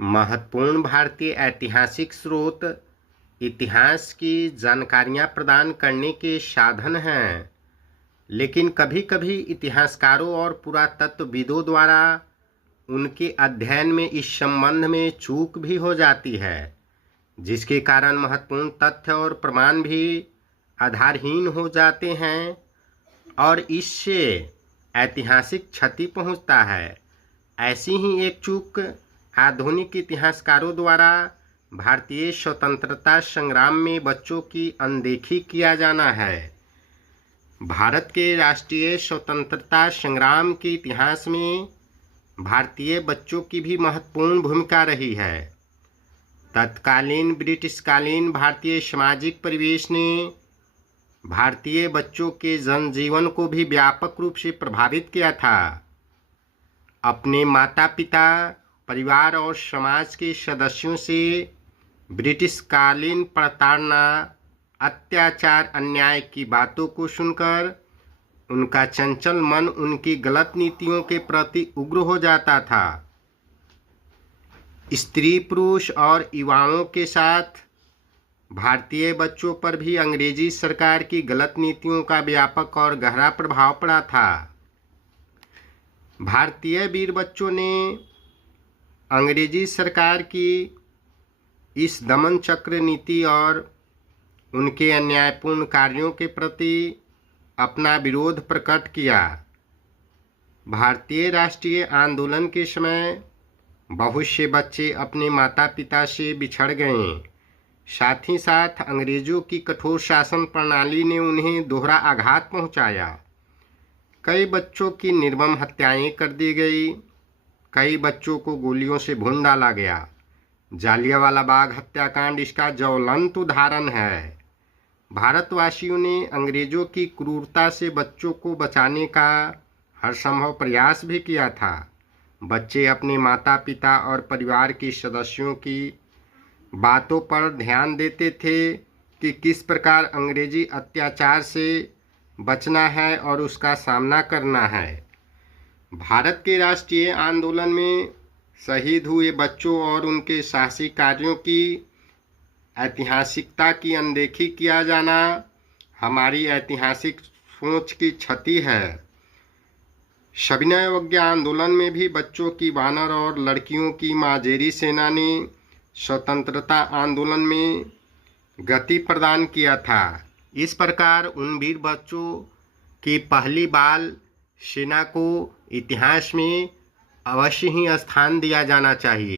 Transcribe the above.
महत्वपूर्ण भारतीय ऐतिहासिक स्रोत इतिहास की जानकारियाँ प्रदान करने के साधन हैं, लेकिन कभी-कभी इतिहासकारों और पुरातत्वविदों द्वारा उनके अध्ययन में इस संबंध में चूक भी हो जाती है, जिसके कारण महत्वपूर्ण तथ्य और प्रमाण भी आधारहीन हो जाते हैं और इससे ऐतिहासिक क्षति पहुंचता है। ऐसी ही एक चूक आधुनिक इतिहासकारों द्वारा भारतीय स्वतंत्रता संग्राम में बच्चों की अनदेखी किया जाना है। भारत के राष्ट्रीय स्वतंत्रता संग्राम के इतिहास में भारतीय बच्चों की भी महत्वपूर्ण भूमिका रही है। तत्कालीन ब्रिटिशकालीन भारतीय सामाजिक परिवेश ने भारतीय बच्चों के जनजीवन को भी व्यापक रूप से प्रभावित किया था। अपने माता पिता, परिवार और समाज के सदस्यों से ब्रिटिशकालीन प्रताड़ना, अत्याचार, अन्याय की बातों को सुनकर उनका चंचल मन उनकी गलत नीतियों के प्रति उग्र हो जाता था। स्त्री, पुरुष और युवाओं के साथ भारतीय बच्चों पर भी अंग्रेजी सरकार की गलत नीतियों का व्यापक और गहरा प्रभाव पड़ा था। भारतीय वीर बच्चों ने अंग्रेजी सरकार की इस दमन चक्र नीति और उनके अन्यायपूर्ण कार्यों के प्रति अपना विरोध प्रकट किया। भारतीय राष्ट्रीय आंदोलन के समय बहुत से बच्चे अपने माता पिता से बिछड़ गए। साथ ही साथ अंग्रेजों की कठोर शासन प्रणाली ने उन्हें दोहरा आघात पहुंचाया। कई बच्चों की निर्मम हत्याएं कर दी गई। कई बच्चों को गोलियों से भून डाला गया। जालियांवाला बाग हत्याकांड इसका ज्वलंत उदाहरण है। भारतवासियों ने अंग्रेजों की क्रूरता से बच्चों को बचाने का हर संभव प्रयास भी किया था। बच्चे अपने माता पिता और परिवार के सदस्यों की बातों पर ध्यान देते थे कि किस प्रकार अंग्रेजी अत्याचार से बचना है और उसका सामना करना है। भारत के राष्ट्रीय आंदोलन में शहीद हुए बच्चों और उनके साहसी कार्यों की ऐतिहासिकता की अनदेखी किया जाना हमारी ऐतिहासिक सोच की क्षति है। सविनय अवज्ञा आंदोलन में भी बच्चों की वानर और लड़कियों की माजेरी सेना ने स्वतंत्रता आंदोलन में गति प्रदान किया था। इस प्रकार उन वीर बच्चों की पहली बाल सेना को इतिहास में अवश्य ही स्थान दिया जाना चाहिए।